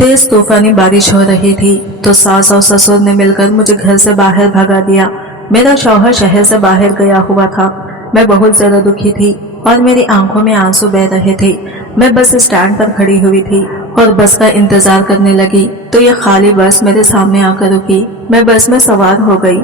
तेज तूफानी बारिश हो रही थी तो सास और ससुर ने मिलकर मुझे घर से बाहर भगा दिया। मेरा शौहर शहर से बाहर गया हुआ था। मैं बहुत ज्यादा दुखी थी और मेरी आंखों में आंसू बह रहे थे। मैं बस स्टैंड पर खड़ी हुई थी और बस का इंतजार करने लगी तो ये खाली बस मेरे सामने आकर रुकी। मैं बस में सवार हो गई।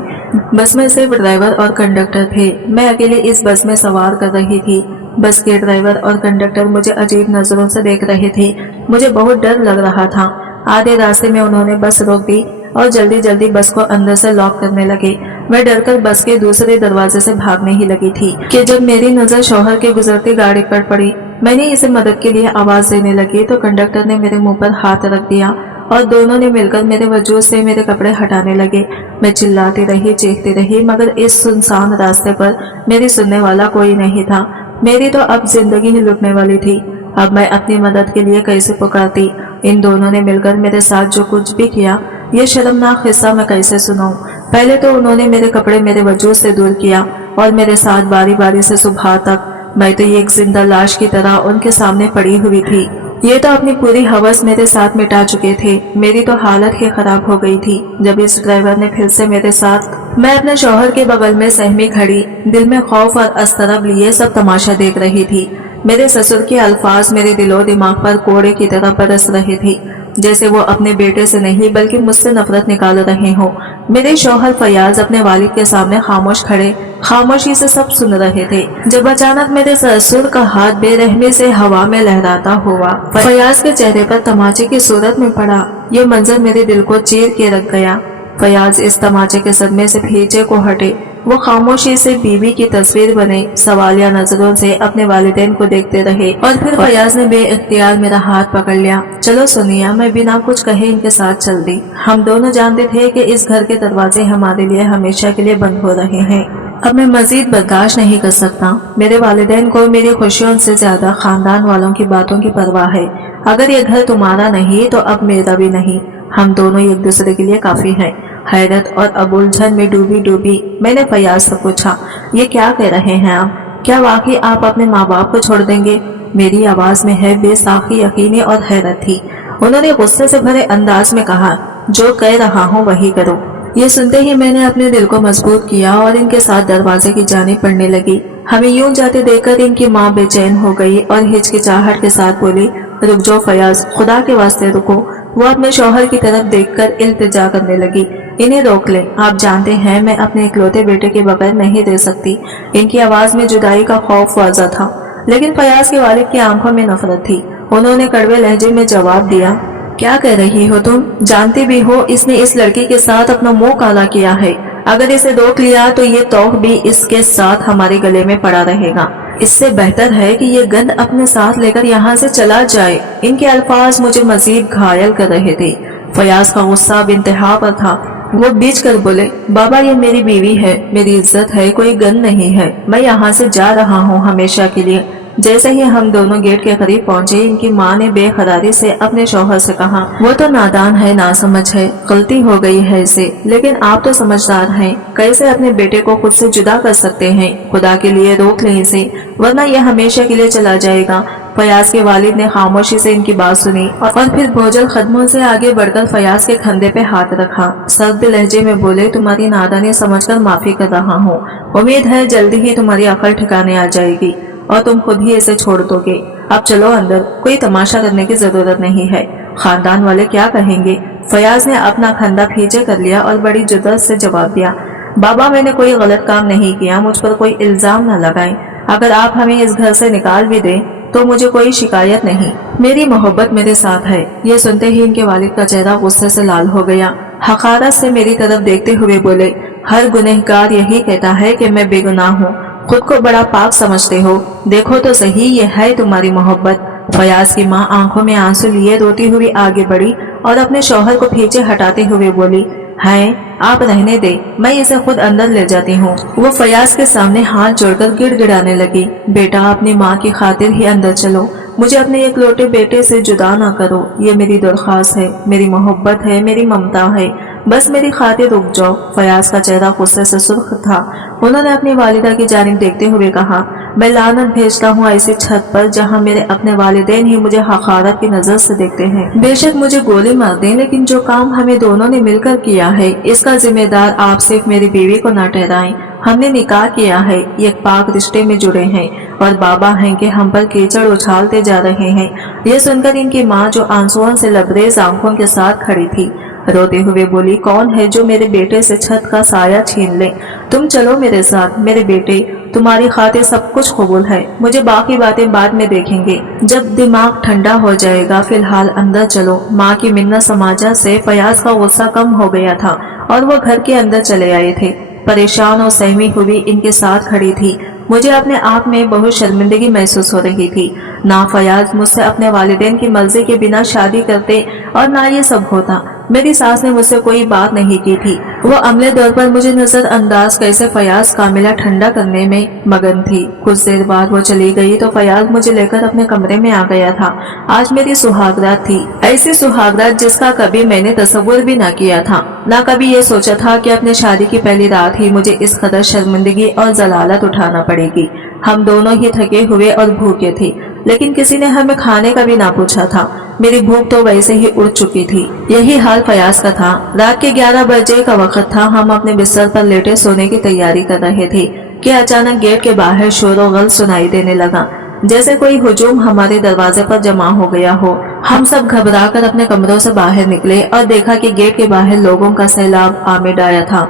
बस में सिर्फ ड्राइवर और कंडक्टर थे। मैं अकेले इस बस में सवार कर रही थी। बस के ड्राइवर और कंडक्टर मुझे अजीब नजरों से देख रहे थे। मुझे बहुत डर लग रहा था। आधे रास्ते में उन्होंने बस रोक दी और जल्दी जल्दी बस को अंदर से लॉक करने लगे। मैं डरकर बस के दूसरे दरवाजे से भागने ही लगी थी कि जब मेरी नजर शौहर के गुजरती गाड़ी पर पड़ी। मैंने इसे मदद के लिए आवाज देने लगी तो कंडक्टर ने मेरे मुंह पर हाथ रख दिया और दोनों ने मिलकर मेरे वजूद से मेरे कपड़े हटाने लगे। मैं चिल्लाती रही, चीखती रही, मगर इस सुनसान रास्ते पर मेरी सुनने वाला कोई नहीं था। मेरी तो अब जिंदगी ही लुटने वाली थी। अब मैं अपनी मदद के लिए कैसे पुकारती। इन दोनों ने मिलकर मेरे साथ जो कुछ भी किया, ये शर्मनाक किस्सा मैं कैसे सुनाऊं। पहले तो उन्होंने मेरे कपड़े मेरे वजूद से दूर किया और मेरे साथ बारी बारी से सुबह तक मैं तो एक जिंदा लाश की तरह उनके सामने पड़ी हुई थी। ये तो अपनी पूरी हवस मेरे साथ मिटा चुके थे। मेरी तो हालत ही खराब हो गई थी जब इस ड्राइवर ने फिर से मेरे साथ। मैं अपने शौहर के बगल में सहमी खड़ी, दिल में खौफ और अस्तरब लिए सब तमाशा देख रही थी। मेरे ससुर के अल्फाज मेरे दिलो दिमाग पर कोड़े की तरह बरस रहे थे, जैसे वो अपने बेटे से नहीं बल्कि मुझसे नफरत निकाल रहे हों। मेरे शौहर फयाज अपने वालिद के सामने खामोश खड़े, खामोशी से सब सुन रहे थे, जब अचानक मेरे ससुर का हाथ बेरहमी से हवा में लहराता हुआ फयाज के चेहरे पर तमाचे की सूरत में पड़ा। ये मंजर मेरे दिल को चीर के रख गया। फयाज इस तमाचे के सदमे से पीछे को हटे। वो खामोशी से बीवी की तस्वीर बने सवालिया नजरों से अपने वालिदैन को देखते रहे और फिर फयाज ने बेइख्तियार मेरा हाथ पकड़ लिया। चलो सोनिया, मैं बिना कुछ कहे इनके साथ चल दी। हम दोनों जानते थे कि इस घर के दरवाजे हमारे लिए हमेशा के लिए बंद हो रहे हैं। अब मैं मजीद बर्दाश्त नहीं कर सकता। मेरे वालिदैन को मेरी खुशियों से ज्यादा खानदान वालों की बातों की परवाह है। अगर ये घर तुम्हारा नहीं तो अब मेरा भी नहीं। हम दोनों एक दूसरे के लिए काफी हैं। हैरत और अबुलझन में डूबी डूबी मैंने फयाज से पूछा, ये क्या कह रहे हैं आप? क्या वाकई आप अपने माँ बाप को छोड़ देंगे? मेरी आवाज में है बेसाखी यकीनी और हैरत थी। उन्होंने गुस्से से भरे अंदाज में कहा, जो कह रहा हूँ वही करो। ये सुनते ही मैंने अपने दिल को मजबूत किया और इनके साथ दरवाजे की जानिब पड़ने लगी। हमें यूं जाते देखकर इनकी माँ बेचैन हो गई और हिचकिचाहट के साथ बोली, रुक जाओ फयाज, खुदा के वास्ते रुको। वो अपने शौहर की तरफ देखकर इल्तिजा करने लगी, इन्हें रोक ले। आप जानते हैं मैं अपने इकलौते बेटे के बगैर नहीं रह सकती। इनकी आवाज में जुदाई का खौफ वाज़ा था, लेकिन फयाज के वालिद की आंखों में नफरत थी। उन्होंने कड़वे लहजे में जवाब दिया, क्या कह रही हो तुम? जानती भी हो इसने इस लड़की के साथ अपना मुंह काला किया है। अगर इसे रोक लिया तो ये तौक भी इसके साथ हमारे गले में पड़ा रहेगा। इससे बेहतर है कि ये गंद अपने साथ लेकर यहाँ से चला जाए। इनके अल्फाज मुझे मजीद घायल कर रहे थे। फयाज का गुस्सा अब इंतहा पर था। वो बीच कर बोले, बाबा ये मेरी बीवी है, मेरी इज्जत है, कोई गन नहीं है। मैं यहाँ से जा रहा हूँ हमेशा के लिए। जैसे ही हम दोनों गेट के करीब पहुँचे, इनकी माँ ने बेखरारी से अपने शौहर से कहा, वो तो नादान है, नासमझ है, गलती हो गई है इसे, लेकिन आप तो समझदार हैं। कैसे अपने बेटे को खुद से जुदा कर सकते हैं? खुदा के लिए रोक लें इसे, वरना यह हमेशा के लिए चला जाएगा। फयाज के वालिद ने खामोशी से इनकी बात सुनी और फिर बोझल कदमों से आगे बढ़कर फयाज के कंधे पे हाथ रखा। सर्द लहजे में बोले, तुम्हारी नादानी समझकर माफी कर रहा हूँ। उम्मीद है जल्दी ही तुम्हारी अकल ठिकाने आ जाएगी और तुम खुद ही इसे छोड़ दोगे। अब चलो अंदर, कोई तमाशा करने की जरूरत नहीं है। खानदान वाले क्या कहेंगे? फयाज ने अपना कंधा पीछे कर लिया और बड़ी जुर्रत से जवाब दिया, बाबा मैंने कोई गलत काम नहीं किया, मुझ पर कोई इल्जाम न लगाएं। अगर आप हमें इस घर से निकाल भी दें तो मुझे कोई शिकायत नहीं। मेरी मोहब्बत मेरे साथ है। ये सुनते ही इनके वालिद का चेहरा गुस्से से लाल हो गया। हकारत से मेरी तरफ देखते हुए बोले, हर गुनहगार यही कहता है कि मैं बेगुनाह हूँ। खुद को बड़ा पाक समझते हो। देखो तो सही, ये है तुम्हारी मोहब्बत। फयाज की माँ आंखों में आंसू लिए रोती हुई आगे बढ़ी और अपने शौहर को पीछे हटाते हुए बोली, है आप रहने दे, मैं इसे खुद अंदर ले जाती हूँ। वो फयाज के सामने हाथ जोड़कर गिड़गिड़ाने लगी, बेटा अपनी माँ की खातिर ही अंदर चलो, मुझे अपने इकलौते बेटे से जुदा ना करो, ये मेरी दरख्वास्त है, मेरी मोहब्बत है, मेरी ममता है, बस मेरी खातिर रुक जाओ। फयाज का चेहरा गुस्से से सुर्ख था। उन्होंने अपनी वालिदा की जानिब देखते हुए कहा, मैं लानत भेजता हूँ ऐसी छत पर जहाँ मेरे अपने वालिदैन ही मुझे हकारत की नजर से देखते हैं। बेशक मुझे गोली मार दें, लेकिन जो काम हमें दोनों ने मिलकर किया है इसका जिम्मेदार आप सिर्फ मेरी बीवी को न ठहराएं। हमने निकाह किया है, एक पाक रिश्ते में जुड़े हैं और बाबा हैं कि हम पर कीचड़ उछालते जा रहे हैं। यह सुनकर इनकी माँ जो आंसुओं से लबरेज आंखों के साथ खड़ी थी रोते हुए बोली, कौन है जो मेरे बेटे से छत का साया छीन ले? तुम चलो मेरे साथ। मेरे बेटे, तुम्हारी खातिर सब कुछ कबूल है, मुझे बाकी बातें बाद में देखेंगे, जब दिमाग ठंडा हो जाएगा। फिलहाल अंदर चलो। माँ की मिन्नत समाजा से फयाज का गुस्सा कम हो गया था और वो घर के अंदर चले आए थे। परेशान और सहमी हुई इनके साथ खड़ी थी। मुझे अपने आप में बहुत शर्मिंदगी महसूस हो रही थी। ना फयाज मुझसे अपने वालिदैन की मर्जी के बिना शादी करते और ना ये सब होता। मेरी सास ने मुझसे कोई बात नहीं की थी। वो अमले दौर पर मुझे नजरअंदाज कैसे फयाज कामिला ठंडा करने में मगन थी। कुछ देर बाद वो चली गई तो फयाज मुझे लेकर अपने कमरे में आ गया था। आज मेरी सुहागरात थी, ऐसी सुहागरात जिसका कभी मैंने तस्वुर भी ना किया था। ना कभी ये सोचा था कि अपने शादी की पहली रात ही मुझे इस कदर शर्मिंदगी और जलालत उठाना पड़ेगी। हम दोनों ही थके हुए और भूखे थे, लेकिन किसी ने हमें खाने का भी ना पूछा था। मेरी भूख तो वैसे ही उड़ चुकी थी। यही हाल फयाज का था। रात के 11 बजे का वक्त था। हम अपने बिस्तर पर लेटे सोने की तैयारी कर रहे थे कि अचानक गेट के बाहर शोर और गल सुनाई देने लगा, जैसे कोई हुजूम हमारे दरवाजे पर जमा हो गया हो। हम सब घबराकर अपने कमरों से बाहर निकले और देखा कि गेट के बाहर लोगों का सैलाब आमिर आया था।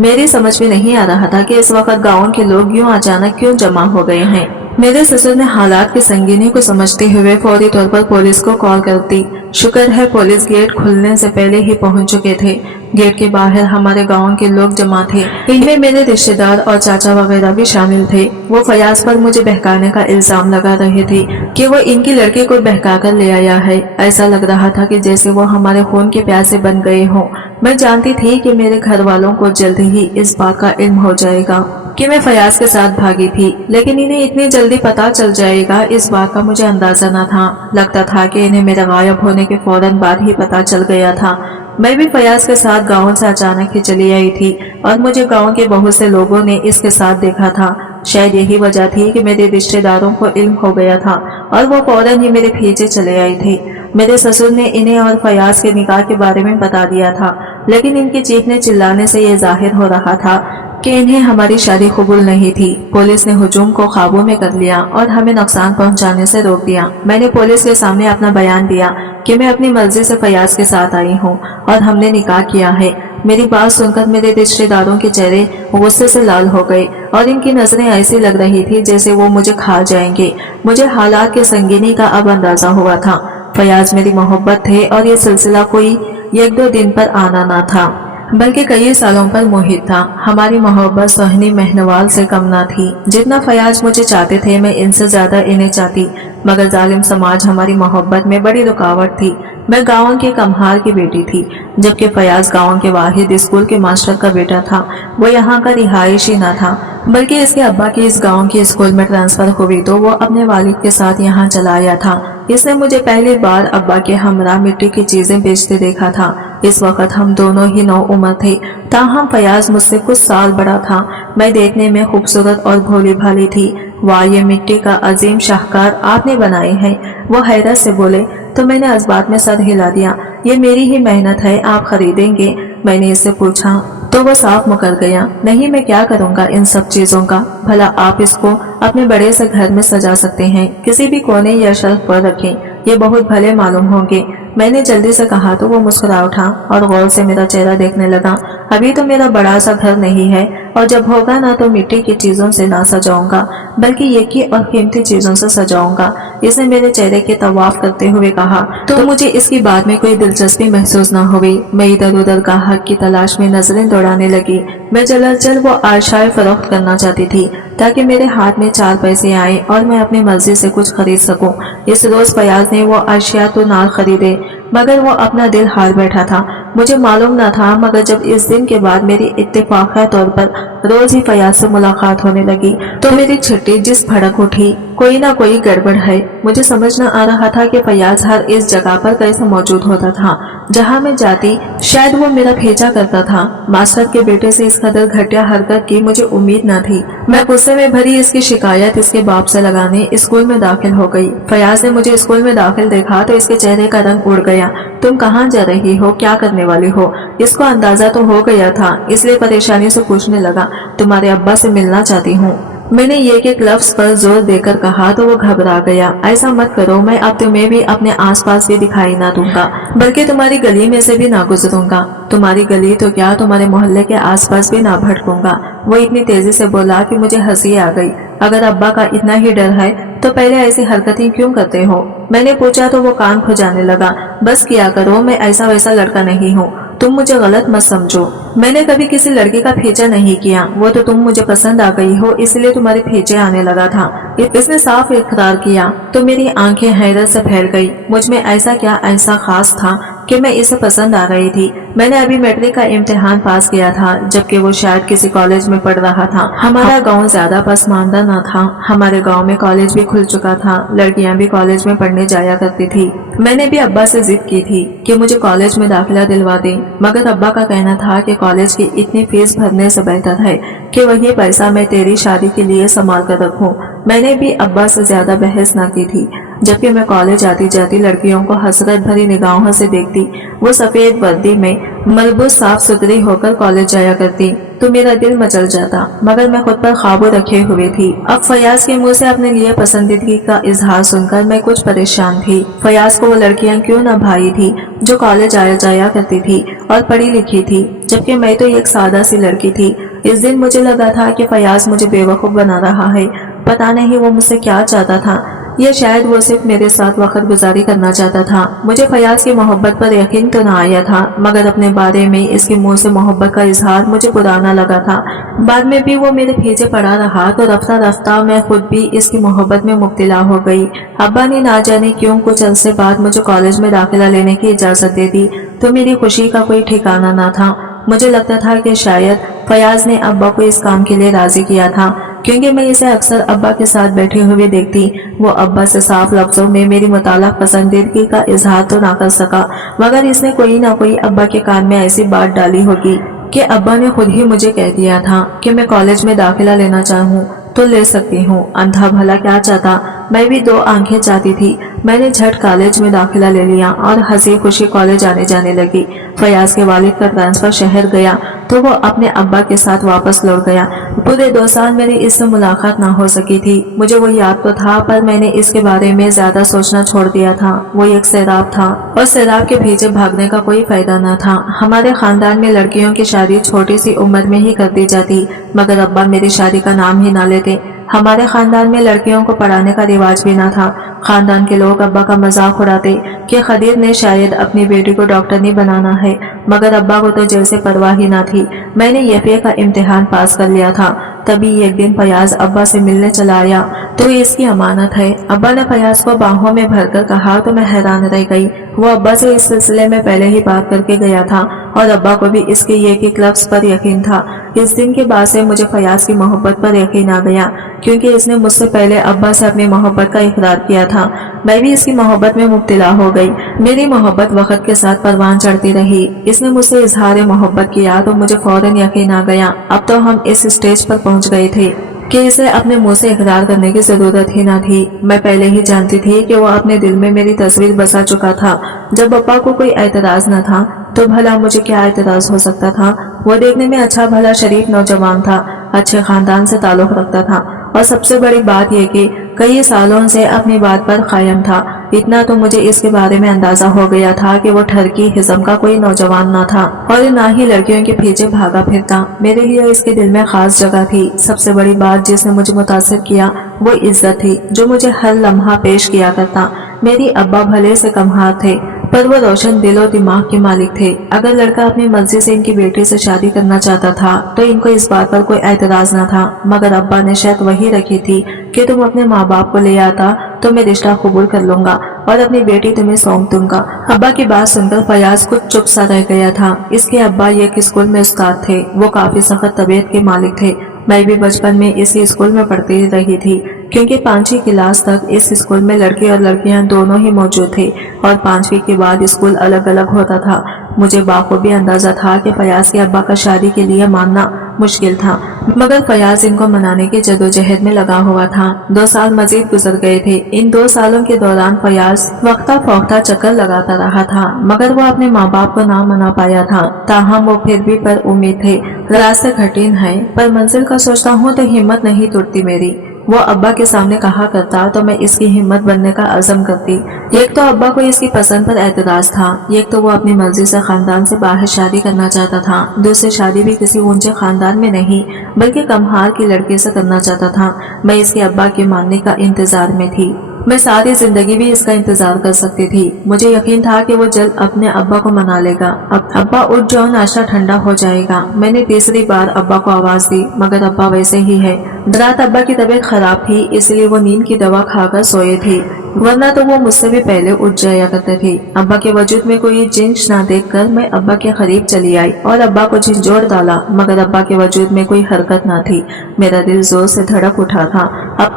मेरी समझ में नहीं आ रहा था कि इस वक्त गाँव के लोग यूं अचानक क्यों जमा हो गए हैं। मेरे ससुर ने हालात की संगीनी को समझते हुए फौरी तौर पर पुलिस को कॉल कर दी। शुक्र है पुलिस गेट खुलने से पहले ही पहुंच चुके थे। गेट के बाहर हमारे गांव के लोग जमा थे। इनमें मेरे रिश्तेदार और चाचा वगैरह भी शामिल थे। वो फयाज पर मुझे बहकाने का इल्जाम लगा रहे थे कि वो इनकी लड़के को बहका कर ले आया है। ऐसा लग रहा था कि जैसे वो हमारे खून के प्यासे बन गए हों। मैं जानती थी कि मेरे घर वालों को जल्द ही इस बात का इल्म हो जाएगा कि मैं फयाज के साथ भागी थी, लेकिन इन्हें इतनी जल्दी पता चल जाएगा इस बात का मुझे अंदाजा न था। लगता था कि इन्हें मेरे गायब होने के फौरन बाद ही पता चल गया था। मैं भी फयाज के साथ गाँव से अचानक ही चली आई थी और मुझे गाँव के बहुत से लोगों ने इसके साथ देखा था। शायद यही वजह थी कि मेरे रिश्तेदारों को इल्म हो गया था और वो फौरन ही मेरे पीछे चले आए थे। मेरे ससुर ने इन्हें और फयाज के निकाह के बारे में बता दिया था, लेकिन इनके चीखने चिल्लाने से ये जाहिर हो रहा था कि इन्हें हमारी शादी कबूल नहीं थी। पुलिस ने हुजूम को काबू में कर लिया और हमें नुकसान पहुंचाने से रोक दिया। मैंने पुलिस के सामने अपना बयान दिया कि मैं अपनी मर्जी से फयाज के साथ आई हूं और हमने निकाह किया है। मेरी बात सुनकर मेरे रिश्तेदारों के चेहरे गुस्से से लाल हो गए और इनकी नजरें ऐसी लग रही थी जैसे वो मुझे खा जाएंगे। मुझे हालात के संगीनी का अब अंदाजा हुआ था। फयाज मेरी मोहब्बत थे और ये सिलसिला कोई 1-2 दिन पर आना ना था, बल्कि कई सालों पर मोहित था। हमारी मोहब्बत सोहनी महनवाल से कम ना थी। जितना फयाज मुझे चाहते थे मैं इनसे ज्यादा इन्हें चाहती, मगर जालिम समाज हमारी मोहब्बत में बड़ी रुकावट थी। मैं गाँव के कमहार की बेटी थी, जबकि फयाज गाँव के वाहिद स्कूल के मास्टर का बेटा था। वो यहाँ का रिहायशी न था, बल्कि इसके अब्बा की इस गाँव के स्कूल में ट्रांसफर हुई तो वो अपने वालिद के साथ यहाँ चला आया था। इसने मुझे पहली बार अब्बा के हमरा मिट्टी की चीजें बेचते देखा था। इस वक्त हम दोनों ही नौ उम्र थे, ताहम फयाज मुझसे कुछ साल बड़ा था। मैं देखने में खूबसूरत और भोली भाली थी। वाह, ये मिट्टी का अजीम शाहकार आपने बनाए हैं। वो हैरत से बोले तो मैंने इस बात में सर हिला दिया। ये मेरी ही मेहनत है, आप खरीदेंगे? मैंने इससे पूछा तो वो साफ मुकर गया, नहीं, मैं क्या करूँगा इन सब चीजों का। भला आप इसको अपने बड़े से घर में सजा सकते हैं, किसी भी कोने या शेल्फ पर रखें, ये बहुत भले मालूम होंगे। मैंने जल्दी से कहा तो वो मुस्कुरा उठा और गौर से मेरा चेहरा देखने लगा। अभी तो मेरा बड़ा सा घर नहीं है और जब होगा ना तो मिट्टी की चीजों से ना सजाऊंगा, बल्कि यकी और कीमती चीजों से सजाऊंगा। इसने मेरे चेहरे के तवाफ करते हुए कहा तो मुझे इसकी बात में कोई दिलचस्पी महसूस न हुई। मैं इधर उधर गाहक की तलाश में नजरें दौड़ाने लगी। मैं चल वो आशाएं फरोख्त करना चाहती थी ताकि मेरे हाथ में 4 पैसे आए और मैं अपनी मर्जी से कुछ खरीद सकूं। इस रोज फयाज ने वो अशिया तो ना खरीदे, मगर वो अपना दिल हार बैठा था। मुझे मालूम न था, मगर जब इस दिन के बाद मेरी इत्तेफाक़ा तौर पर रोज ही फयाज से मुलाकात होने लगी तो मेरी छुट्टी जिस भड़क उठी कोई ना कोई गड़बड़ है। मुझे समझ न आ रहा था कि फयाज हर इस जगह पर कैसे मौजूद होता था जहाँ मैं जाती। शायद वो मेरा पीछा करता था। मास्टर के बेटे से इस कदर घटिया हरकत की मुझे उम्मीद न थी। मैं गुस्से में भरी इसकी शिकायत इसके बाप से लगाने स्कूल में दाखिल हो गई। फयाज ने मुझे स्कूल में दाखिल देखा तो इसके चेहरे का रंग उड़ गया। तुम कहाँ जा रही हो, क्या करने वाली हो? इसको अंदाजा तो हो गया था, इसलिए परेशानी से पूछने लगा। तुम्हारे अब्बा से मिलना चाहती हूँ। मैंने एक लफ्ज पर जोर देकर कहा तो वो घबरा गया। ऐसा मत करो, मैं अब तुम्हें भी अपने आसपास भी दिखाई ना दूंगा, बल्कि तुम्हारी गली में से भी ना गुजरूंगा। तुम्हारी गली तो क्या, तुम्हारे मोहल्ले के आसपास भी ना भटकूंगा। वो इतनी तेजी से बोला कि मुझे हंसी आ गई। अगर अब्बा का इतना ही डर है तो पहले ऐसी हरकतें क्यों करते हो? मैंने पूछा तो वो कान खुजाने लगा। बस किया करो, मैं ऐसा वैसा लड़का नहीं हूँ, तुम मुझे गलत मत समझो। मैंने कभी किसी लड़के का पीछा नहीं किया, वो तो तुम मुझे पसंद आ गई हो इसलिए तुम्हारे पीछे आने लगा था। इसने साफ इकरार किया तो मेरी आंखें हैरत से फैल गई। मुझ में ऐसा क्या ऐसा खास था कि मैं इसे पसंद आ रही थी? मैंने अभी मैट्रिक का इम्तिहान पास किया था, जबकि वो शायद किसी कॉलेज में पढ़ रहा था। हमारा गांव ज्यादा पसमानदा न था। हमारे गांव में कॉलेज भी खुल चुका था, लड़कियां भी कॉलेज में पढ़ने जाया करती थी। मैंने भी अब्बा से जिद की थी कि मुझे कॉलेज में दाखिला दिलवा दे, मगर अब्बा का कहना था कि कॉलेज की इतनी फीस भरने से बेहतर है कि वही पैसा मैं तेरी शादी के लिए संभाल कर रखूं। मैंने भी अब्बा से ज्यादा बहस न की थी, जबकि मैं कॉलेज आती जाती लड़कियों को हसरत भरी निगाहों से देखती। वो सफेद वर्दी में मलबूस साफ सुथरी होकर कॉलेज जाया करती तो मेरा दिल मचल जाता, मगर मैं खुद पर काबू रखे हुए थी। अब फयाज के मुंह से अपने लिए पसंदीदगी का इजहार सुनकर मैं कुछ परेशान थी। फयाज को वो लड़कियां क्यों न भाई थी जो कॉलेज आया जाया करती थी और पढ़ी लिखी थी, जबकि मैं तो एक सादा सी लड़की थी। इस दिन मुझे लगा था कि फयाज मुझे बेवकूफ बना रहा है। पता नहीं वो मुझसे क्या चाहता था, या शायद वो सिर्फ मेरे साथ वक्त गुजारी करना चाहता था। मुझे फयाज की मोहब्बत पर यकीन तो न आया था, मगर अपने बारे में इसके मुंह से मोहब्बत का इजहार मुझे पुराना लगा था। बाद में भी वो मेरे पीछे पड़ा रहा तो रफ्ता रफ्ता मैं खुद भी इसकी मोहब्बत में मुब्तला हो गई। अब्बा ने ना जाने क्यों कुछ अरसे बाद मुझे कॉलेज में दाखिला लेने की इजाजत दे दी तो मेरी खुशी का कोई ठिकाना न था। मुझे लगता था कि शायद फयाज ने अब्बा को इस काम के लिए राजी किया था, क्योंकि मैं इसे अक्सर अब्बा के साथ बैठे हुए देखती। वो अब्बा से साफ लफ्जों में मेरी मुताल्लिक़ पसंदीदगी का इजहार तो ना कर सका, मगर इसने कोई ना कोई अब्बा के कान में ऐसी बात डाली होगी कि अब्बा ने खुद ही मुझे कह दिया था कि मैं कॉलेज में दाखिला लेना चाहूँ तो ले सकती हूँ। अंधा भला क्या चाहता, मैं भी दो आंखें चाहती थी। मैंने झट कॉलेज में दाखिला ले लिया और हंसी खुशी कॉलेज आने जाने लगी। फयाज के वालिद का ट्रांसफर शहर गया तो वो अपने अब्बा के साथ वापस लौट गया। पूरे 2 साल मेरी इससे मुलाकात ना हो सकी थी। मुझे वो याद तो था, पर मैंने इसके बारे में ज्यादा सोचना छोड़ दिया था। वो एक सैराब था और सैराब के पीछे भागने का कोई फायदा न था। हमारे खानदान में लड़कियों की शादी छोटी सी उम्र में ही कर दी जाती, मगर अब्बा मेरी शादी का नाम ही ना लेते। हमारे खानदान में लड़कियों को पढ़ाने का रिवाज भी ना था। खानदान के लोग अब्बा का मजाक उड़ाते कि खदीर ने शायद अपनी बेटी को डॉक्टर नहीं बनाना है, मगर अब्बा को तो जैसे परवाह ही ना थी। मैंने एफए का इम्तिहान पास कर लिया था। तभी एक दिन फयाज अब्बा से मिलने चला आया तो इसकी अमानत है। अब्बा ने फयाज को बाहों में भरकर कहा तो मैं हैरान रह गई। वो अब्बा से इस सिलसिले में पहले ही बात करके गया था और अब्बा को भी इसके एक लफ्ज पर यकीन था। इस दिन के बाद से मुझे फयाज की मोहब्बत पर यकीन आ गया, क्योंकि इसने मुझसे पहले अब्बा से अपनी मोहब्बत का इकरार किया था। मैं भी इसकी मोहब्बत में मुब्तला हो गई। मेरी मोहब्बत वक्त के साथ परवान चढ़ती रही। इसने मुझसे इजहार मोहब्बत किया तो मुझे फौरन यकीन आ गया। अब तो हम इस स्टेज पर पहुंच गए थे कि इसे अपने मुंह से इकरार करने की जरूरत ही ना थी। मैं पहले ही जानती थी कि वो अपने दिल में मेरी तस्वीर बसा चुका था। जब अब्बा को कोई एतराज न था तो भला मुझे क्या एतराज हो सकता था। वो देखने में अच्छा भला शरीफ नौजवान था, अच्छे खानदान से ताल्लुक रखता था और सबसे बड़ी बात यह कि कई सालों से अपनी बात पर कायम था। इतना तो मुझे इसके बारे में अंदाजा हो गया था कि वो ठरकी हिज़्म का कोई नौजवान ना था और ना ही लड़कियों के पीछे भागा फिरता। मेरे लिए इसके दिल में खास जगह थी। सबसे बड़ी बात जिसने मुझे मुतासिर किया वो इज्जत थी, जो मुझे हर लम्हा पेश किया करता। मेरी अब्बा भले से कमहार थे, पर वो रोशन दिल और दिमाग के मालिक थे। अगर लड़का अपनी मर्जी से इनकी बेटी से शादी करना चाहता था तो इनको इस बात पर कोई एतराज न था, मगर अब्बा ने शर्त वही रखी थी कि तुम अपने माँ बाप को ले आता तो मैं रिश्ता कबूल कर लूंगा और अपनी बेटी तुम्हें सौंप दूंगा। अब्बा की बात सुनकर फयाज कुछ चुप सा रह गया था। इसके अब्बा एक स्कूल में उस्ताद थे। वो काफी सख्त तबीयत के मालिक थे। मैं भी बचपन में इसी स्कूल में पढ़ती रही थी। क्योंकि 5वीं क्लास तक इस स्कूल में लड़के और लड़कियां दोनों ही मौजूद थे और 5वीं के बाद स्कूल अलग अलग होता था। मुझे बाखूबी अंदाजा था कि फयाज के अब्बा का शादी के लिए मानना मुश्किल था, मगर फयाज इनको मनाने की जदोजहद में लगा हुआ था। 2 साल मजीद गुजर गए थे। इन 2 सालों के दौरान फयाज वक्ता फौक्ता चक्कर लगाता रहा था, मगर वो अपने माँ बाप को ना मना पाया था। ताहम वो फिर भी पर उम्मीद थे। रास्ते कठिन है, पर मंजिल का सोचता हूँ तो हिम्मत नहीं टूटती मेरी। वो अब्बा के सामने कहा करता तो मैं इसकी हिम्मत बनने का अज़म करती। एक तो अब्बा को इसकी पसंद पर एतराज था, एक तो वो अपनी मर्जी से खानदान से बाहर शादी करना चाहता था। दूसरी शादी भी किसी ऊंचे खानदान में नहीं बल्कि कमहार की लड़की से करना चाहता था। मैं इसके अब्बा के मानने का इंतजार में थी। मैं सारी जिंदगी भी इसका इंतजार कर सकती थी। मुझे यकीन था कि वो जल्द अपने अब्बा को मना लेगा। अब्बा उठ जाओ, नाश्ता ठंडा हो जाएगा। मैंने तीसरी बार अब्बा को आवाज दी, मगर अब्बा वैसे ही है। रात अब्बा की तबीयत खराब थी, इसलिए वो नींद की दवा खाकर सोए थे, वरना तो वो मुझसे भी पहले उठ जाया करते थे। अब्बा के वजूद में कोई जिंच ना देखकर मैं अब्बा के करीब चली आई और अब्बा को झिंझोड़ डाला, मगर अब्बा के वजूद में कोई हरकत ना थी। मेरा दिल जोर से धड़क उठा था।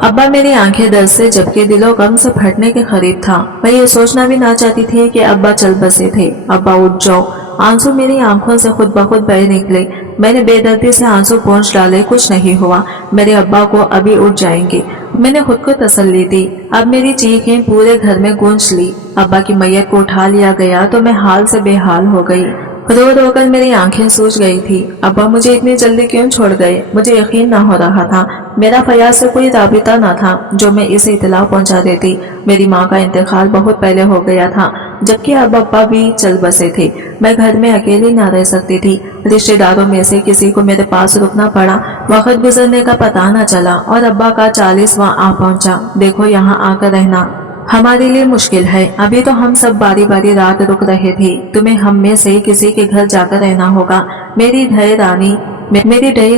अब्बा मेरी आंखें दर्द से जबकि दिलो गम से फटने के करीब था। मैं ये सोचना भी ना चाहती थी कि अब्बा चल बसे थे। अब्बा उठ जाओ। आंसू मेरी आंखों से खुद ब खुद बह निकले। मैंने बेदर्दी से आंसू पोंछ डाले। कुछ नहीं हुआ, मेरे अब्बा को अभी उठ जाएंगे। मैंने खुद को तसल्ली दी। अब मेरी चीखें पूरे घर में गूंज ली। अब्बा की मैयत को उठा लिया गया तो मैं हाल से बेहाल हो गई। रो रो कर मेरी आंखें सूज गई थी। अब्बा मुझे इतनी जल्दी क्यों छोड़ गए? मुझे यकीन ना हो रहा था। मेरा फयाज से कोई राबिता ना था जो मैं इसे इतला पहुंचा देती। मेरी माँ का इंतकाल बहुत पहले हो गया था, जबकि अब अब्बा भी चल बसे थे। मैं घर में अकेली ना रह सकती थी। रिश्तेदारों में से किसी को मेरे पास रुकना पड़ा। वक्त गुजरने का पता न चला और अब्बा का 40वां आ पहुंचा। देखो, यहाँ आकर रहना हमारे लिए मुश्किल है। अभी तो हम सब बारी बारी रात रुक रहे थे। तुम्हें हम में से किसी के घर जाकर रहना होगा। मेरी ढई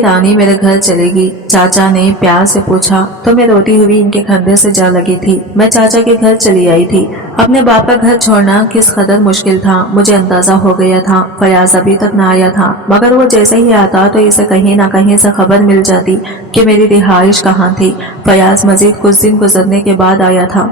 रानी मेरे घर चलेगी। चाचा ने प्यार से पूछा तो मैं रोती हुई इनके कंधे से जा लगी थी। मैं चाचा के घर चली आई थी। अपने बाप का घर छोड़ना किस कदर मुश्किल था मुझे अंदाजा हो गया था। फयाज अभी तक न आया था, मगर वो जैसे ही आता तो इसे कहीं ना कहीं से खबर मिल जाती कि मेरी रिहाइश कहाँ थी। फयाज मजीद कुछ दिन गुजरने के बाद आया था।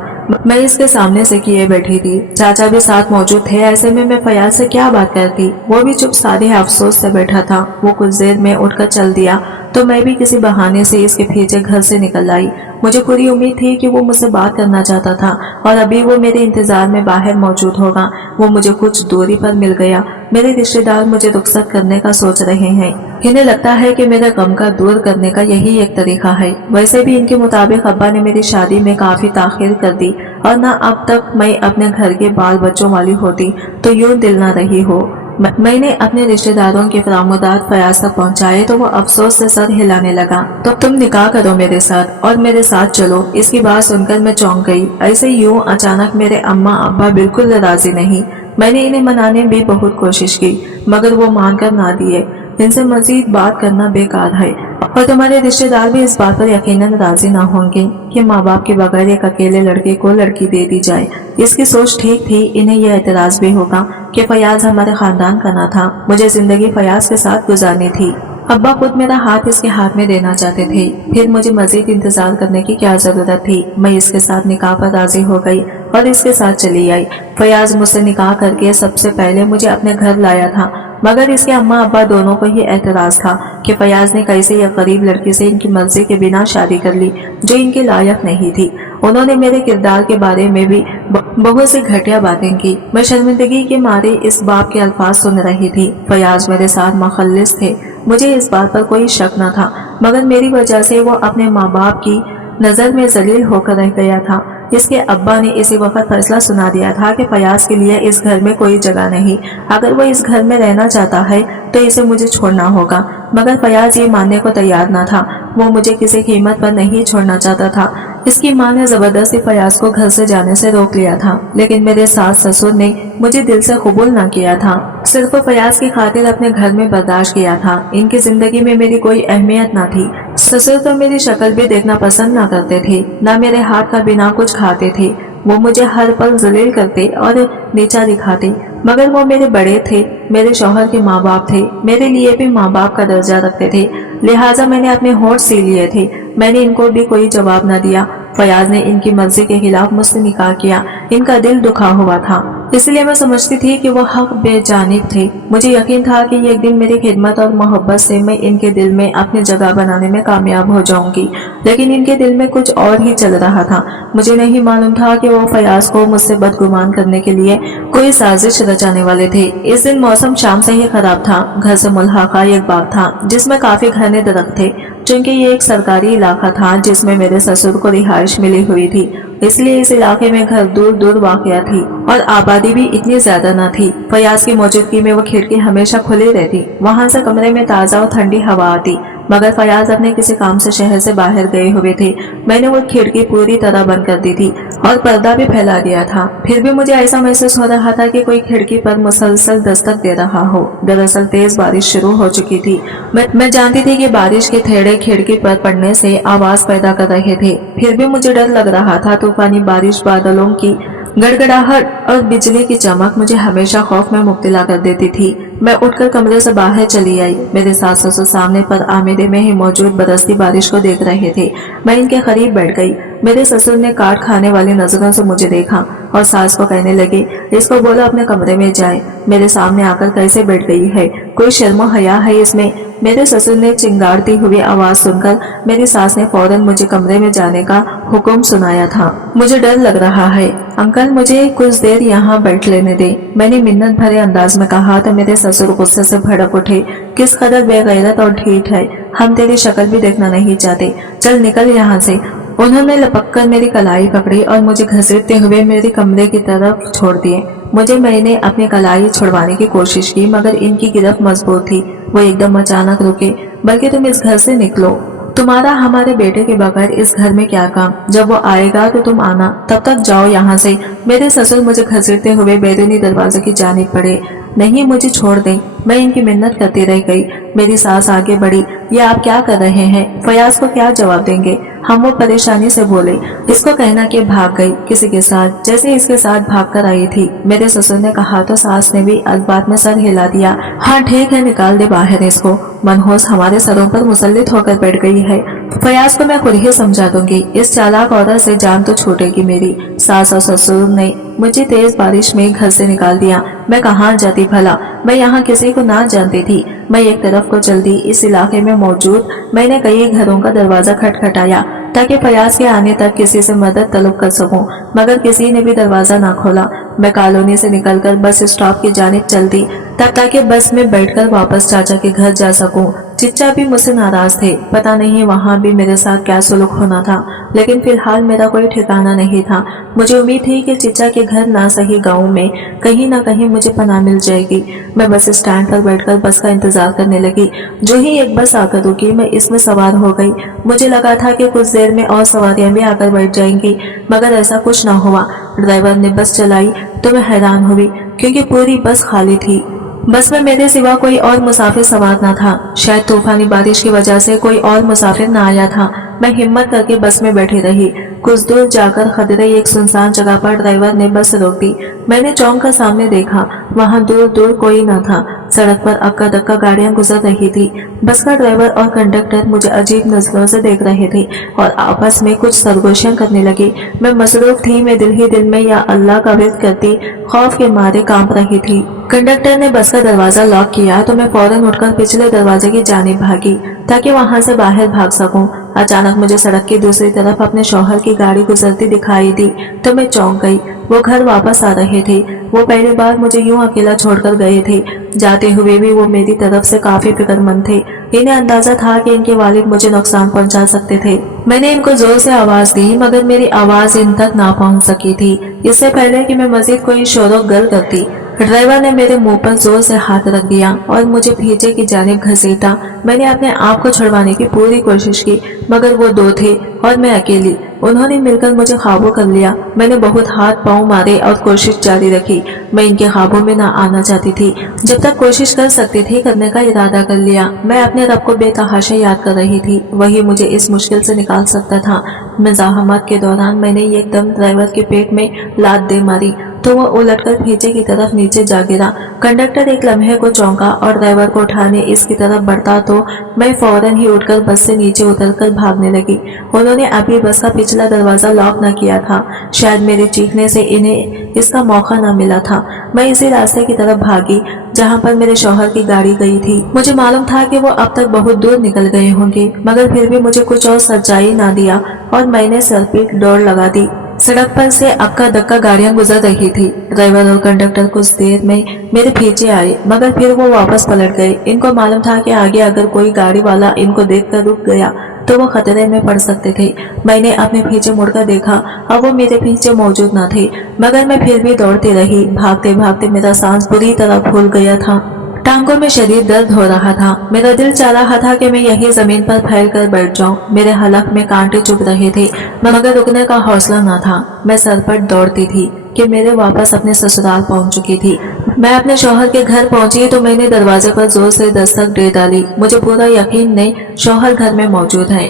मैं इसके सामने से किए बैठी थी। चाचा भी साथ मौजूद थे। ऐसे में मैं फयाज से क्या बात करती? वो भी चुप साधे अफसोस से बैठा था। वो कुछ देर में उठकर चल दिया तो मैं भी किसी बहाने से इसके पीछे घर से निकल आई। मुझे पूरी उम्मीद थी कि वो मुझसे बात करना चाहता था और अभी वो मेरे इंतजार में बाहर मौजूद होगा। वो मुझे कुछ दूरी पर मिल गया। मेरे रिश्तेदार मुझे रुखसत करने का सोच रहे हैं। इन्हें लगता है कि मेरे गम का दूर करने का यही एक तरीका है। वैसे भी इनके मुताबिक अब्बा ने मेरी शादी में काफी ताखीर कर दी और न अब तक मैं अपने घर के बाल बच्चों वाली होती तो यूं दिल न रही हो। मैंने अपने रिश्तेदारों के फरामदात फयाज तक पहुंचाए तो वो अफसोस से सर हिलाने लगा। तो तुम निकाह करो मेरे साथ और मेरे साथ चलो। इसकी बात सुनकर मैं चौंक गई। ऐसे यूं अचानक मेरे अम्मा अब्बा बिल्कुल राजी नहीं। मैंने इन्हें मनाने भी बहुत कोशिश की, मगर वो मानकर ना दिए। इनसे मजीद बात करना बेकार है और तुम्हारे रिश्तेदार भी इस बात पर यकीनन राजी ना होंगे कि माँ बाप के बगैर एक अकेले लड़के को लड़की दे दी जाए। इसकी सोच ठीक थी। इन्हें यह एतराज भी होगा कि फयाज हमारे खानदान का ना था। मुझे जिंदगी फयाज के साथ गुजारनी थी। अब्बा खुद मेरा हाथ इसके हाथ में देना चाहते थे। फिर मुझे मजीद इंतजार करने की क्या जरूरत थी? मैं इसके साथ निकाह पर राजी हो गई और इसके साथ चली आई। फयाज मुझसे निकाह करके सबसे पहले मुझे अपने घर लाया था, मगर इसके अम्मा अब्बा दोनों को ही एतराज था कि फयाज ने कैसे यह गरीब लड़की से इनकी मर्जी के बिना शादी कर ली जो इनके लायक नहीं थी। उन्होंने मेरे किरदार के बारे में भी बहुत सी घटिया बातें की। मैं शर्मिंदगी के मारे इस बाप के अल्फाज सुन रही थी। फयाज मेरे साथ मुखल्लिस थे, मुझे इस बात पर कोई शक न था, मगर मेरी वजह से वो अपने माँ बाप की नजर में जलील होकर रह गया था। इसके अब्बा ने इसी वक्त फैसला सुना दिया था कि फयाज के लिए इस घर में कोई जगह नहीं। अगर वो इस घर में रहना चाहता है तो इसे मुझे छोड़ना होगा, मगर फयाज ये मानने को तैयार न था। वो मुझे किसी कीमत पर नहीं छोड़ना चाहता था। इसकी माँ ने जबरदस्ती फयाज को घर से जाने से रोक लिया था, लेकिन मेरे सास ससुर ने मुझे दिल से कबूल न किया था। सिर्फ फयाज की खातिर अपने घर में बर्दाश्त किया था। इनकी जिंदगी में मेरी कोई अहमियत न थी। ससुर तो मेरी शक्ल भी देखना पसंद न करते थे, न मेरे हाथ का बिना कुछ खाते थे। वो मुझे हर पल जलील करते और नीचा दिखाते, मगर वो मेरे बड़े थे, मेरे शौहर के माँ बाप थे, मेरे लिए भी माँ बाप का दर्जा रखते थे। लिहाजा मैंने अपने होठ सी लिए थे। میں نے इनको भी कोई जवाब न दिया। फयाज ने इनकी मर्जी के खिलाफ मुझसे निकाह किया। इनका दिल दुखा हुआ था, इसलिए मैं समझती थी कि वो हक बेजानिब थे। मुझे यकीन था कि एक दिन मेरी खिदमत और मोहब्बत से मैं इनके दिल में अपनी जगह बनाने में कामयाब हो जाऊंगी, लेकिन इनके दिल में कुछ और ही चल रहा था। मुझे नहीं मालूम था कि वो फयाज को मुझसे बदगुमान करने के लिए कोई साजिश रचाने वाले थे। इस दिन मौसम शाम से ही खराब था। घर से मुल्हाका एक बाग था जिसमें काफी घने दरख्त थे, चूंकि ये एक सरकारी इलाका था जिसमें मेरे ससुर को रिहाइश मिली हुई थी, इसलिए इस इलाके में घर दूर दूर वाक़या थी और आबादी भी इतनी ज्यादा न थी। फयाज की मौजूदगी में वो खिड़की हमेशा खुली रहती, वहां से कमरे में ताज़ा और ठंडी हवा आती। मगर फयाज अपने किसी काम से शहर से बाहर गए हुए थे। मैंने वो खिड़की पूरी तरह बंद कर दी थी और पर्दा भी फैला दिया था। फिर भी मुझे ऐसा महसूस हो रहा था कि कोई खिड़की पर मुसलसल दस्तक दे रहा हो। दरअसल तेज बारिश शुरू हो चुकी थी। मैं जानती थी कि बारिश के थेड़े खिड़की पर पड़ने से आवाज पैदा कर रहे थे, फिर भी मुझे डर लग रहा था। तूफानी बारिश, बादलों की गड़गड़ाहट और बिजली की चमक मुझे हमेशा खौफ में मुब्तला कर देती थी। मैं उठकर कमरे से बाहर चली आई। मेरे सास ससुर सामने पर आमेदे में ही मौजूद बरसती बारिश को देख रहे थे। मैं इनके करीब बैठ गई। मेरे ससुर ने काट खाने वाली नजरों से मुझे देखा और सास को कहने लगे, इसको बोलो अपने कमरे में जाए। मेरे सामने आकर कैसे बैठ गई है, कोई शर्म हया है इसमें? मेरे ससुर ने चिंगारती हुई आवाज सुनकर मेरी सास ने फौरन मुझे कमरे में जाने का हुक्म सुनाया था। मुझे डर लग रहा है, अंकल मुझे कुछ देर यहाँ बैठ लेने दे, मैंने मिन्नत भरे अंदाज में कहा तो मेरे ससुर गुस्से से भड़क उठे। किस कदर बेगैरत और ढीठ है, हम तेरी शक्ल भी देखना नहीं चाहते, चल निकल यहाँ से। उन्होंने लपक कर मेरी कलाई पकड़ी और मुझे घसीटते हुए मेरे कमरे की तरफ छोड़ दिए। मैंने अपनी कलाई छुड़वाने की कोशिश की, मगर इनकी गिरफ्त मजबूत थी। वो एकदम अचानक रुके। बल्कि तुम इस घर से निकलो, तुम्हारा हमारे बेटे के बगैर इस घर में क्या काम, जब वो आएगा तो तुम आना, तब तक जाओ यहाँ से। मेरे ससुर मुझे घसीटते हुए बैरूनी दरवाजे की जानिब पड़े। नहीं, मुझे छोड़ दें, मैं इनकी मिन्नत करती रह गई। मेरी सास आगे बढ़ी, ये आप क्या कर रहे हैं? फयाज को क्या जवाब देंगे? हम वो परेशानी से बोले, इसको कहना कि भाग गई किसी के साथ, जैसे इसके साथ भाग कर आई थी। मेरे ससुर ने कहा तो सास ने भी इस बात में सर हिला दिया। हाँ ठीक है, निकाल दे बाहर इसको, मनहूस हमारे सरों पर मुसल्लित होकर बैठ गई है। फयाज को मैं खुद ही समझा दूंगी, इस चालाक औरत से जान तो छूटेगी मेरी। सास और ससुर ने मुझे तेज बारिश में घर से निकाल दिया। मैं कहाँ जाती भला, मैं यहाँ किसी को ना जानती थी। मैं एक तरफ को चल दी। इस इलाके में मौजूद मैंने कई घरों का दरवाजा खटखटाया ताकि फयाज के आने तक किसी से मदद तलब कर सकूं, मगर किसी ने भी दरवाजा ना खोला। मैं कॉलोनी से निकलकर बस स्टॉप की जानिब चल दी ताकि बस में बैठकर वापस चाचा के घर जा सकूं। चिच्चा भी मुझसे नाराज थे, पता नहीं वहाँ भी मेरे साथ क्या सुलूक होना था, लेकिन फिलहाल मेरा कोई ठिकाना नहीं था। मुझे उम्मीद थी कि चिच्चा के घर ना सही गाँव में कहीं ना कहीं मुझे पनाह मिल जाएगी। मैं बस स्टैंड पर बैठकर बस का इंतजार करने लगी। जो ही एक बस आकर रुकी, मैं इसमें सवार हो गई। मुझे लगा था कि कुछ देर में और सवारियां भी आकर बैठ जाएंगी, मगर ऐसा कुछ ना हुआ। ड्राइवर ने बस चलाई तो मैं हैरान हुई, क्योंकि पूरी बस खाली थी। बस में मेरे सिवा कोई और मुसाफिर सवार न था। शायद तूफानी बारिश की वजह से कोई और मुसाफिर न आया था। मैं हिम्मत करके बस में बैठी रही। कुछ दूर जाकर खदरे एक सुनसान जगह पर ड्राइवर ने बस रोक दी। मैंने चौंक कर सामने देखा, वहाँ दूर दूर कोई न था। सड़क पर अक्का दक्का गाड़ियां गुजर रही थी। बस का ड्राइवर और कंडक्टर मुझे अजीब नजरों से देख रहे थे और आपस में कुछ सरगोशियां करने लगे। मैं मसरूफ थी। मैं दिल ही दिल में या अल्लाह का विर्द करती खौफ के मारे कांप रही थी। कंडक्टर ने बस का दरवाजा लॉक किया तो मैं फौरन उठकर पिछले दरवाजे की जानिब भागी ताकि वहां से बाहर भाग सकूं। अचानक मुझे सड़क की दूसरी तरफ अपने शौहर की गाड़ी गुजरती दिखाई दी तो मैं चौंक गई। वो घर वापस आ रहे थे। वो पहली बार मुझे यूं अकेला छोड़कर गए थे। जाते हुए भी वो मेरी तरफ से काफी फिक्रमंद थे। इन्हें अंदाजा था कि इनके वालिद मुझे नुकसान पहुंचा सकते थे। मैंने इनको जोर से आवाज दी, मगर मेरी आवाज इन तक ना पहुंच सकी थी। इससे पहले कि मैं मजीद कोई शोरो गर करती, ड्राइवर ने मेरे मुंह पर जोर से हाथ रख दिया और मुझे पीछे की जानिब घसीटा। मैंने अपने आप को छुड़वाने की पूरी कोशिश की, मगर वो दो थे और मैं अकेली। उन्होंने मिलकर मुझे काबू कर लिया। मैंने बहुत हाथ पांव मारे और कोशिश जारी रखी। मैं इनके काबू में ना आना चाहती थी। जब तक कोशिश कर सकती थी करने का इरादा कर लिया। मैं अपने रब को बेतहाशा याद कर रही थी, वही मुझे इस मुश्किल से निकाल सकता था। मज़ाहमत के दौरान मैंने एकदम ड्राइवर के पेट में लात दे मारी तो वो उलटकर पीछे की तरफ नीचे जा गिरा। कंडक्टर एक लम्हे को चौंका और ड्राइवर को उठाने इसकी तरफ बढ़ता तो मैं फौरन ही उठकर बस से नीचे उतरकर भागने लगी। उन्होंने अभी बस का पिछला दरवाजा लॉक न किया था। शायद मेरे चीखने से इन्हें इसका मौका न मिला था। मैं इसी रास्ते की तरफ भागी जहाँ पर मेरे शौहर की गाड़ी गई थी। मुझे मालूम था कि वो अब तक बहुत दूर निकल गए होंगे, मगर फिर भी मुझे कुछ और सच्चाई ना दिया और मैंने सरपीट दौड़ लगा दी। सड़क पर से अक्का दक्का गाड़ियां गुजर रही थी। ड्राइवर और कंडक्टर कुछ देर में मेरे पीछे आए, मगर फिर वो वापस पलट गए। इनको मालूम था कि आगे अगर कोई गाड़ी वाला इनको देखकर रुक गया तो वो खतरे में पड़ सकते थे। मैंने अपने पीछे मुड़कर देखा, अब वो मेरे पीछे मौजूद न थे, मगर मैं फिर भी दौड़ती रही। भागते भागते मेरा सांस बुरी तरह फूल गया था। टांगों में शरीर दर्द हो रहा था। मेरा दिल चाह रहा था कि मैं यही जमीन पर फैल कर बैठ जाऊं। मेरे हलक में कांटे चुभ रहे थे, मगर रुकने का हौसला न था। मैं सरपट दौड़ती थी कि मेरे वापस अपने ससुराल पहुंच चुकी थी। मैं अपने शौहर के घर पहुंची तो मैंने दरवाजे पर जोर से दस्तक दे डाली। मुझे पूरा यकीन नहीं शौहर घर में मौजूद है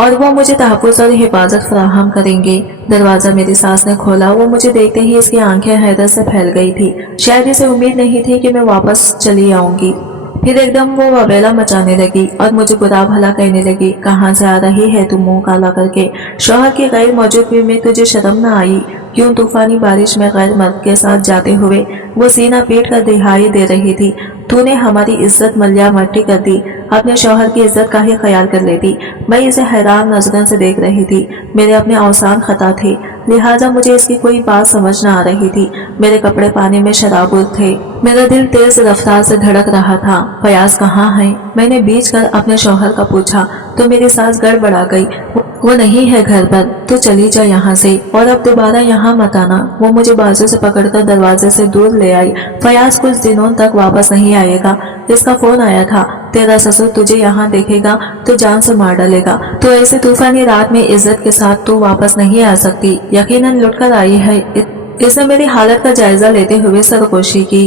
और वो मुझे तहफ़्फ़ुज़ और हिफाजत फराहम करेंगे। दरवाजा मेरी सास ने खोला। वो मुझे देखते ही इसकी आंखें हैरत से फैल गई थी। शायद इसे उम्मीद नहीं थी कि मैं वापस चली आऊंगी। फिर एकदम वो वबेला मचाने लगी और मुझे बुरा भला कहने लगी, कहाँ से आ रही है तू मुंह काला करके? शौहर की गैर मौजूदगी में तुझे शर्म न आई? क्यों तूफानी बारिश में गैर मर्द के साथ जाते हुए वो सीना पीट कर दिहाई दे रही थी? तूने हमारी इज्जत मलिया मट्टी कर दी। अपने शौहर की इज्जत का ही ख्याल कर लेती। मैं इसे हैरान नजरों से देख रही थी। मेरे अपने अवसान खता थे, लिहाजा मुझे इसकी कोई बात समझ न आ रही थी। मेरे कपड़े पानी में शराबुर थे। मेरा दिल तेज रफ्तार से धड़क रहा था। फयाज कहाँ है? मैंने बीच कर अपने शौहर का पूछा तो मेरी सांस गड़बड़ा गई। वो नहीं है घर पर, तो चली जा यहाँ से और अब दोबारा यहाँ मत आना। वो मुझे बाजू से पकड़कर दरवाजे से दूर ले आई। फयाज कुछ दिनों तक वापस नहीं आएगा। इसका फोन आया था, तेरा ससुर तुझे यहाँ देखेगा तो जान से मार डालेगा। तो ऐसे तूफानी रात में इज्जत के साथ तू वापस नहीं आ सकती। यकीनन लुटकर आई है। इसने मेरी हालत का जायजा लेते हुए सरगोशी की।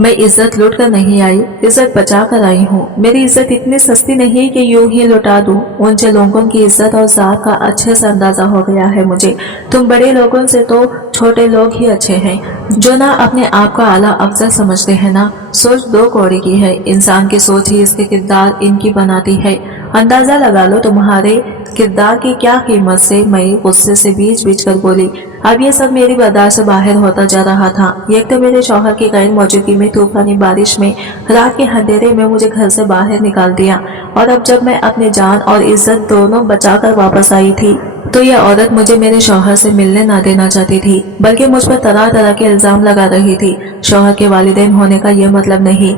मैं इज्जत लूट कर नहीं आई, इज्जत बचा कर आई हूँ। मेरी इज्जत इतनी सस्ती नहीं कि यूं ही लुटा दूं। ऊंचे लोगों की इज्जत और ज़ात का अच्छे से अंदाजा हो गया है मुझे। तुम बड़े लोगों से तो छोटे लोग ही अच्छे हैं, जो ना अपने आप को आला अफजल समझते हैं ना सोच दो कौड़ी की है। इंसान की सोच ही इसके किरदार इनकी बनाती है। अंदाजा लगा लो तुम्हारे किरदार की क्या कीमत से। मैं गुस्से से बीच बीच कर बोली। अब ये सब मेरी बर्दाश्त से बाहर होता जा रहा था। एक तो मेरे शौहर की गैर मौजूदगी में तूफानी बारिश में रात के अंधेरे में मुझे घर से बाहर निकाल दिया, और अब जब मैं अपनी जान और इज्जत दोनों बचाकर वापस आई थी तो यह औरत मुझे मेरे शौहर से मिलने ना देना चाहती थी, बल्कि मुझ पर तरह तरह के इल्जाम लगा रही थी। शौहर के वालिदैन होने का यह मतलब नहीं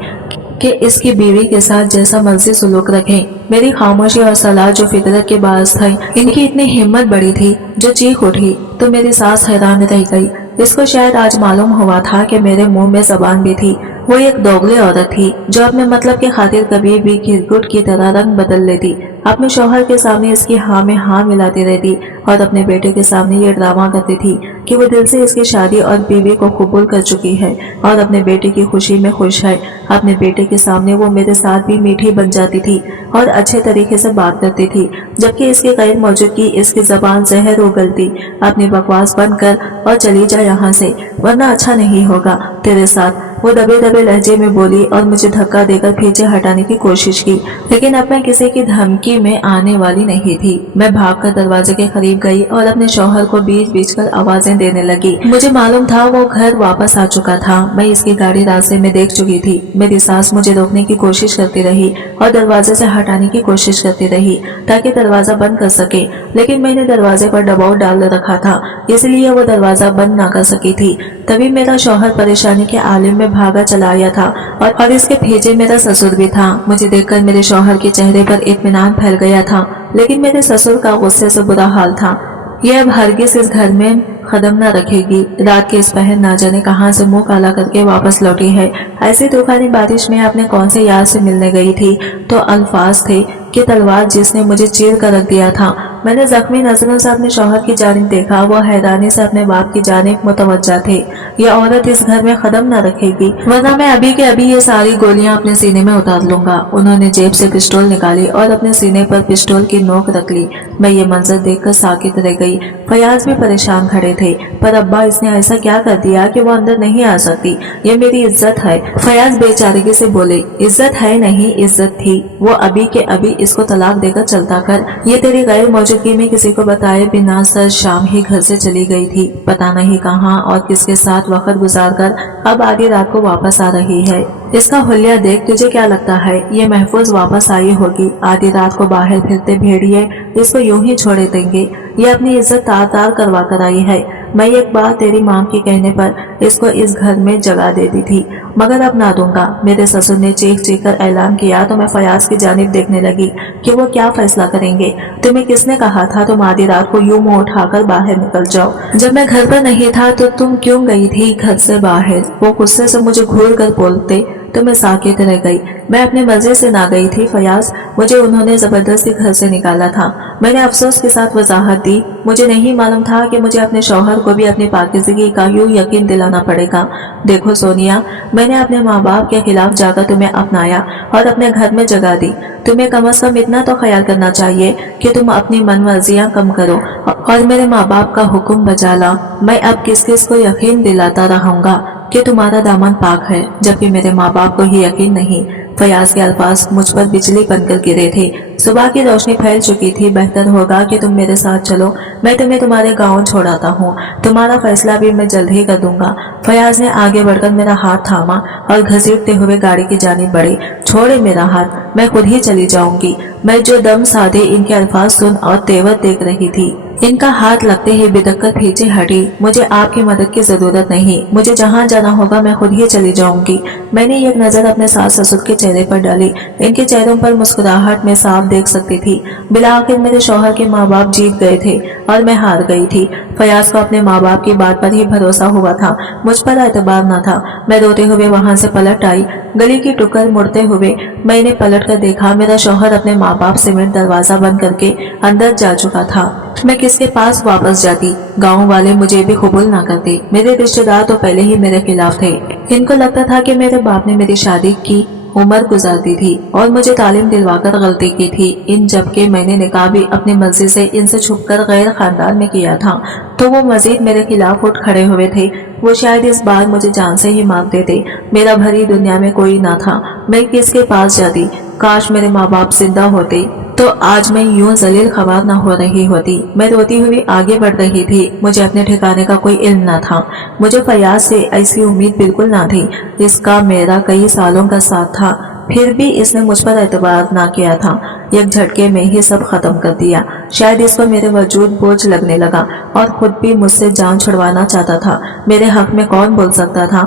कि इसकी बीवी के साथ जैसा मर्जी सुलूक रखें। मेरी खामोशी और सलाह जो फितरत के बायस थी, इनकी इतनी हिम्मत बड़ी थी जो चीख उठी तो मेरी सास हैरान रह गई। इसको शायद आज मालूम हुआ था कि मेरे मुंह में जबान भी थी। वो एक दोगली औरत थी जो अपने मतलब के खातिर कभी भी गिरगुट की तरह रंग बदल लेती। अपने शौहर के सामने इसकी हाँ में हाँ मिलाती रहती और अपने बेटे के सामने ये ड्रामा करती थी कि वो दिल से इसकी शादी और बीवी को कबूल कर चुकी है और अपने बेटे की खुशी में खुश है। अपने बेटे के सामने वो मेरे साथ भी मीठी बन जाती थी और अच्छे तरीके से बात करती थी, जबकि इसकी गैर मौजूदगी इसकी जबान जहर उगलती। अपनी बकवास बंद कर और चली जा यहाँ से, वरना अच्छा नहीं होगा तेरे साथ। वो दबे दबे लहजे में बोली और मुझे धक्का देकर पीछे हटाने की कोशिश की, लेकिन अब मैं किसी की धमकी में आने वाली नहीं थी। मैं भागकर दरवाजे के करीब गई और अपने शौहर को बीच बीच कर आवाजें देने लगी। मुझे मालूम था वो घर वापस आ चुका था। मैं इसकी गाड़ी रास्ते में देख चुकी थी। मेरी सास मुझे रोकने की कोशिश करती रही और दरवाजे से हटाने की कोशिश करती रही ताकि दरवाजा बंद कर सके, लेकिन मैंने दरवाजे पर दबाव डाल रखा था, इसलिए वो दरवाजा बंद ना कर सकी थी। तभी मेरा शौहर परेशानी के आलिम में भागा चला आया था और इसके भेजे मेरा ससुर भी था। मुझे देखकर मेरे शौहर के चेहरे पर इत्मीनान फैल गया था, लेकिन मेरे ससुर का गुस्से से बुरा हाल था। यह अब हरगिज इस घर में कदम न रखेगी। रात के इस पहर ना जाने कहां से मुंह काला करके वापस लौटी है। ऐसी तूफानी बारिश में अपने कौन से यार से मिलने गई थी तो अल्फाज थे कि तलवार जिसने मुझे चीर कर रख दिया था। मैंने जख्मी नजरों से अपने शौहर की जानिब देखा। वो हैरानी से अपने बाप की जानिब मुतवज्जा थे। ये औरत इस घर में कदम न रखेगी वरना मैं अभी के अभी ये सारी गोलियां अपने सीने में उतार लूंगा। उन्होंने जेब से पिस्टल निकाली और अपने सीने पर पिस्टल की नोक रख ली। मैं ये मंजर देखकर साकित रह गई। फयाज भी परेशान खड़े थे। पर अब्बा इसने ऐसा क्या कर दिया कि वो अंदर नहीं आ सकती? ये मेरी इज्जत है। फयाज बेचारगी से बोले, इज्जत है नहीं इज्जत थी। वो अभी के अभी इसको तलाक देकर चलता कर। ये तेरी गैर मौजूदगी में किसी को बताए बिना सर शाम ही घर से चली गई थी। पता नहीं कहाँ और किसके साथ वक्त गुजार कर अब आधी रात को वापस आ रही है। इसका हुलिया देख तुझे क्या लगता है ये महफूज वापस आई होगी? आधी रात को बाहर फिरते भेड़िए इसको यूं ही छोड़े देंगे? ये अपनी इज्जत तार तार करवा कर आई है। मैं एक बार तेरी माँ के कहने पर इसको इस घर में जगह दे दी थी, मगर अब ना दूंगा। मेरे ससुर ने चीख चीख कर ऐलान किया तो मैं फयाज की जानिब देखने लगी कि वो क्या फैसला करेंगे। तुम्हें किसने कहा था तुम आधी रात को यूं मुंह उठाकर बाहर निकल जाओ? जब मैं घर पर नहीं था तो तुम क्यों गई थी घर से बाहर? वो गुस्से से मुझे घूर कर बोलते तो मैं साकित रह गई। मैं अपने मजे से ना गई थी फयाज, मुझे उन्होंने जबरदस्ती घर से निकाला था। मैंने अफसोस के साथ वजाहत दी, मुझे नहीं मालूम था कि मुझे अपने शौहर को भी अपनी पाकीज़गी का यूं यकीन दिलाना पड़ेगा। देखो सोनिया, मैंने अपने माँ बाप के खिलाफ जाकर तुम्हें अपनाया और अपने घर में जगह दी। तुम्हें कम से कम इतना तो ख्याल करना चाहिए कि तुम अपनी मनमर्जियां कम करो और मेरे माँ बाप का हुक्म बजा ला। मैं अब किस किस को यकीन दिलाता रहूंगा कि तुम्हारा दामन पाक है, जबकि मेरे माँ बाप को ही यकीन नहीं। फयाज के अल्फाज मुझ पर बिजली बनकर गिरे थे। सुबह की रोशनी फैल चुकी थी। बेहतर होगा कि तुम मेरे साथ चलो, मैं तुम्हें तुम्हारे गांव छोड़ाता हूँ। तुम्हारा फैसला भी मैं जल्द ही कर दूंगा। फयाज ने आगे बढ़कर मेरा हाथ थामा और घसीटते हुए गाड़ी की जानिब बढ़े। छोड़े मेरा हाथ, मैं खुद ही चली जाऊंगी। मैं जो दम साधे इनके अल्फाज सुन और तेवर देख रही थी। इनका हाथ लगते ही बिदक कर पीछे हटी। मुझे आपकी मदद की जरूरत नहीं, मुझे जहाँ जाना होगा मैं खुद ही चली जाऊंगी। मैंने एक नजर अपने सास ससुर के चेहरे पर डाली। इनके चेहरों पर मुस्कुराहट में साफ देख सकती थी। बिला आखिर मेरे शौहर के माँ बाप जीत गए थे और मैं हार गई थी। फयाज को अपने माँ बाप की बात पर ही भरोसा हुआ था, मुझ पर एतबार न था। मैं रोते हुए वहां से पलट आई। गली की टुकर मुड़ते हुए मैंने पलट कर देखा, मेरा शौहर अपने माँ बाप सीमेंट दरवाजा बंद करके अंदर जा चुका था। मैं किसके पास वापस जाती? गांव वाले मुझे भी कबूल ना करते। मेरे रिश्तेदार तो पहले ही मेरे खिलाफ थे। इनको लगता था कि मेरे बाप ने मेरी शादी की उम्र गुजारती थी और मुझे तालीम दिलवाकर गलती की थी। इन जबकि मैंने निकाह भी अपनी मर्जी से इनसे छुपकर गैर खानदान में किया था, तो वो मजीद मेरे खिलाफ उठ खड़े हुए थे। वो शायद इस बार मुझे जान से ही मार देते। मेरा भरी दुनिया में कोई ना था। मैं किसके पास जाती? काश मेरे माँ बाप जिंदा होते तो आज मैं यूं जलील खबर न हो रही होती। मैं रोती हुई आगे बढ़ रही थी। मुझे अपने ठिकाने का कोई इल्म न था। मुझे फयाज से ऐसी उम्मीद बिल्कुल ना थी। इसका मेरा कई सालों का साथ था, फिर भी इसने मुझ पर एतबार ना किया था। एक झटके में ही सब खत्म कर दिया। शायद इसको मेरे वजूद बोझ लगने लगा और खुद भी मुझसे जान छुड़वाना चाहता था। मेरे हक में कौन बोल सकता था?